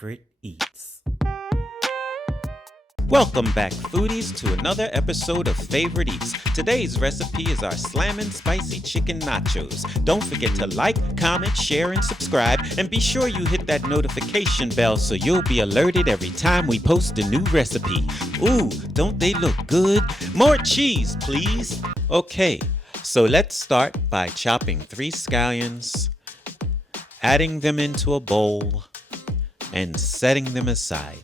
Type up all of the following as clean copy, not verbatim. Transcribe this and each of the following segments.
favorite eats. Welcome back, foodies, to another episode of Favorite Eats. Today's recipe is our Slammin' Spicy Chicken Nachos. Don't forget to like, comment, share, and subscribe, and be sure you hit that notification bell so you'll be alerted every time we post a new recipe. Ooh, don't they look good? More cheese, please. Okay, so let's start by chopping 3 scallions, adding them into a bowl, and setting them aside.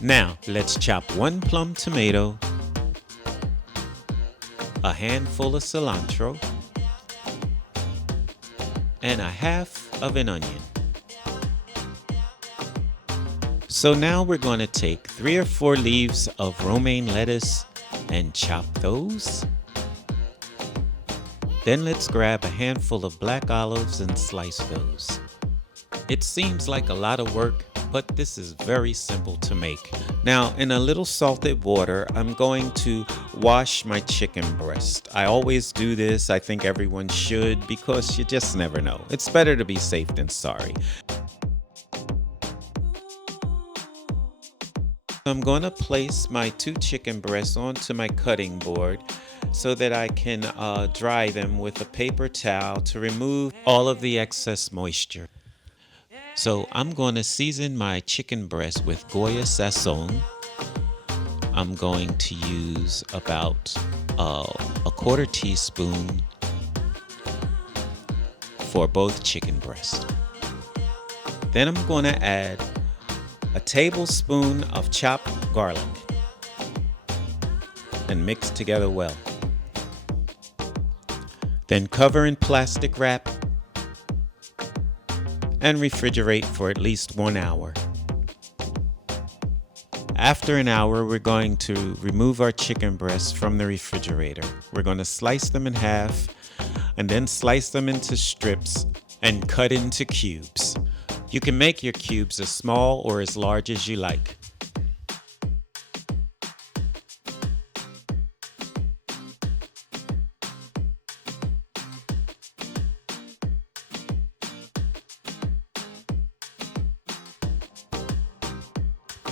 Now, let's chop 1 plum tomato, a handful of cilantro, and a half of an onion. So now we're going to take 3 or 4 leaves of romaine lettuce and chop those. Then let's grab a handful of black olives and slice those. It seems like a lot of work, but this is very simple to make. Now, in a little salted water, I'm going to wash my chicken breast. I always do this. I think everyone should, because you just never know. It's better to be safe than sorry. I'm going to place my 2 chicken breasts onto my cutting board so that I can dry them with a paper towel to remove all of the excess moisture. So I'm going to season my chicken breast with Goya Sazon. I'm going to use about a 1/4 teaspoon for both chicken breasts. Then I'm going to add a tablespoon of chopped garlic and mix together well. Then cover in plastic wrap and refrigerate for at least 1 hour. After an hour, we're going to remove our chicken breasts from the refrigerator. We're going to slice them in half and then slice them into strips and cut into cubes. You can make your cubes as small or as large as you like.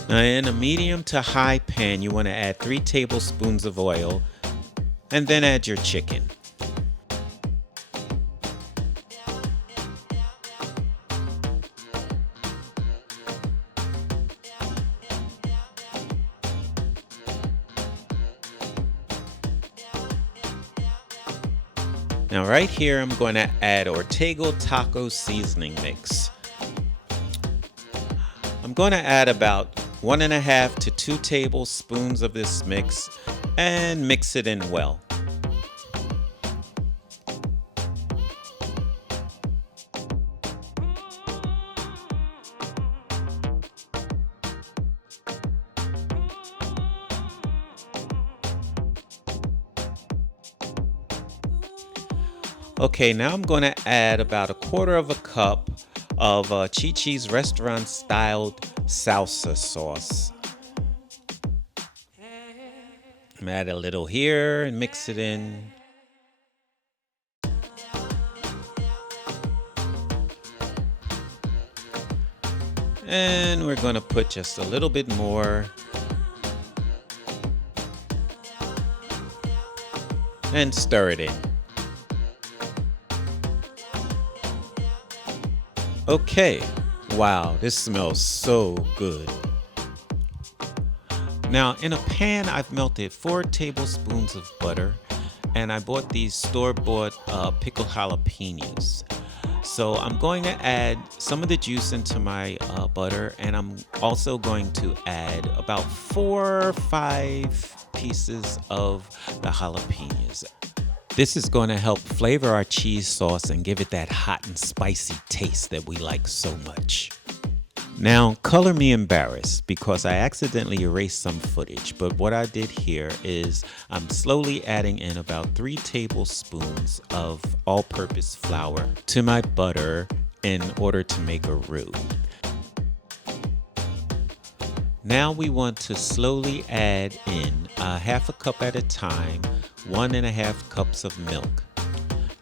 Now, in a medium to high pan, you want to add 3 tablespoons of oil and then add your chicken. Now, right here, I'm going to add Oretega Taco Seasoning mix. I'm going to add about 1.5 to 2 tablespoons of this mix and mix it in well. Okay, now I'm going to add about 1/4 cup of Chi-Chi's restaurant styled salsa sauce. I'm add a little here and mix it in. And we're going to put just a little bit more. And stir it in. Okay, wow, this smells so good. Now, in a pan, I've melted 4 tablespoons of butter, and I bought these store-bought pickled jalapenos. So I'm going to add some of the juice into my butter, and I'm also going to add about 4 or 5 pieces of the jalapenos. This is going to help flavor our cheese sauce and give it that hot and spicy taste that we like so much. Now, color me embarrassed because I accidentally erased some footage, but what I did here is I'm slowly adding in about 3 tablespoons of all-purpose flour to my butter in order to make a roux. Now we want to slowly add in half a cup at a time, 1.5 cups of milk.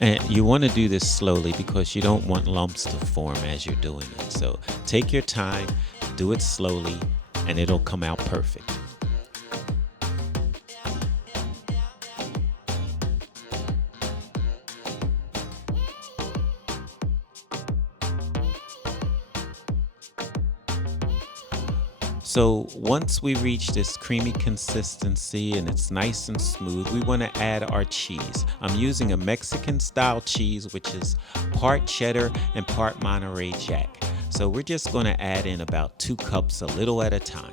And you want to do this slowly because you don't want lumps to form as you're doing it. So take your time, do it slowly, and it'll come out perfect. So once we reach this creamy consistency and it's nice and smooth, we want to add our cheese. I'm using a Mexican style cheese, which is part cheddar and part Monterey Jack. So we're just going to add in about 2 cups, a little at a time.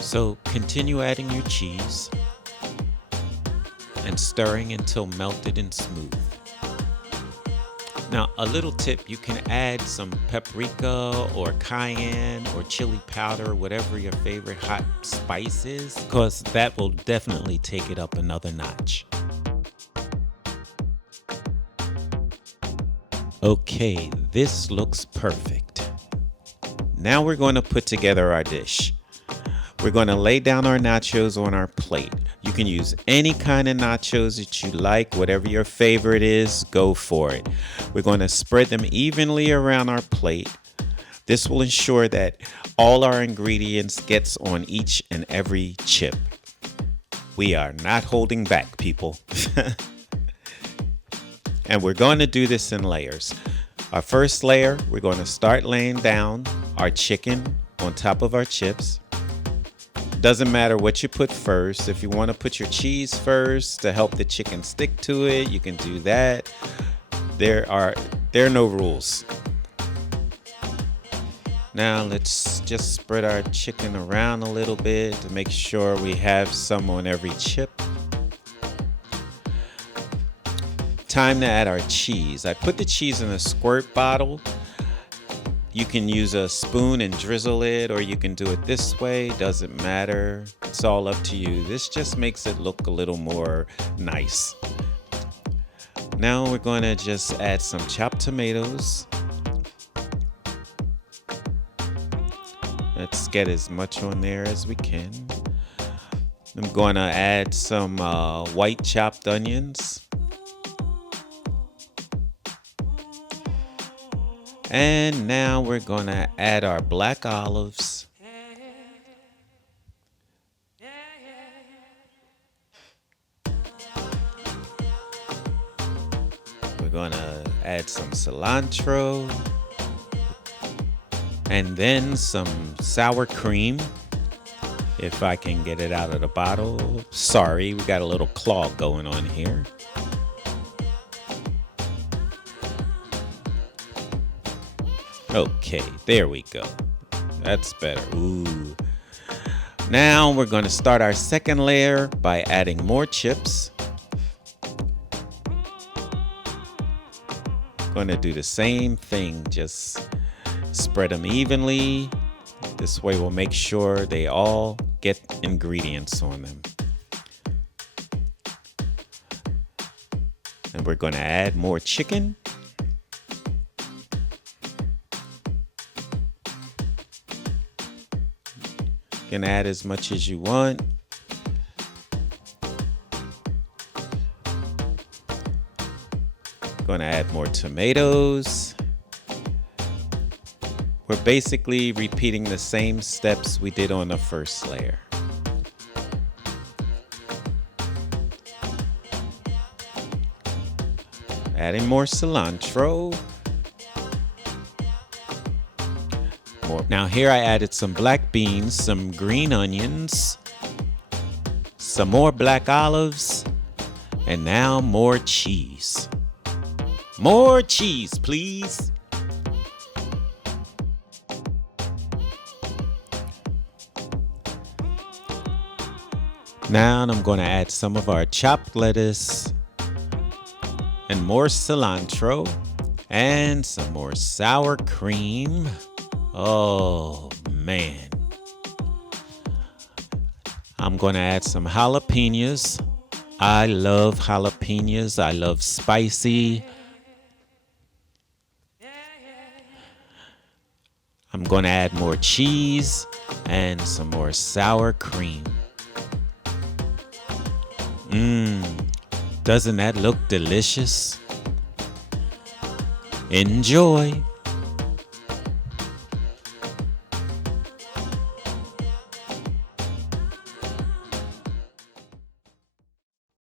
So continue adding your cheese and stirring until melted and smooth. Now, a little tip, you can add some paprika or cayenne or chili powder, whatever your favorite hot spice is, because that will definitely take it up another notch. Okay, this looks perfect. Now we're going to put together our dish. We're going to lay down our nachos on our plate. You can use any kind of nachos that you like, whatever your favorite is, go for it. We're going to spread them evenly around our plate. This will ensure that all our ingredients gets on each and every chip. We are not holding back, people. And we're going to do this in layers. Our first layer, we're going to start laying down our chicken on top of our chips. Doesn't matter what you put first. If you want to put your cheese first to help the chicken stick to it, you can do that. There are no rules. Now let's just spread our chicken around a little bit to make sure we have some on every chip. Time to add our cheese. I put the cheese in a squirt bottle. You can use a spoon and drizzle it, or you can do it this way. Doesn't matter. It's all up to you. This just makes it look a little more nice. Now we're going to just add some chopped tomatoes. Let's get as much on there as we can. I'm going to add some white chopped onions. And now we're going to add our black olives. We're going to add some cilantro. And then some sour cream. If I can get it out of the bottle. Sorry, we got a little clog going on here. Okay, there we go. That's better. Ooh. Now we're going to start our second layer by adding more chips. Going to do the same thing, just spread them evenly. This way we'll make sure they all get ingredients on them. And we're going to add more chicken. You can add as much as you want. Going to add more tomatoes. We're basically repeating the same steps we did on the first layer. Adding more cilantro. Now here I added some black beans, some green onions, some more black olives, and now more cheese. More cheese, please. Now I'm going to add some of our chopped lettuce, more cilantro and some more sour cream. Oh man. I'm going to add some jalapenos. I love jalapenos. I love spicy. I'm going to add more cheese and some more sour cream. Doesn't that look delicious? Enjoy.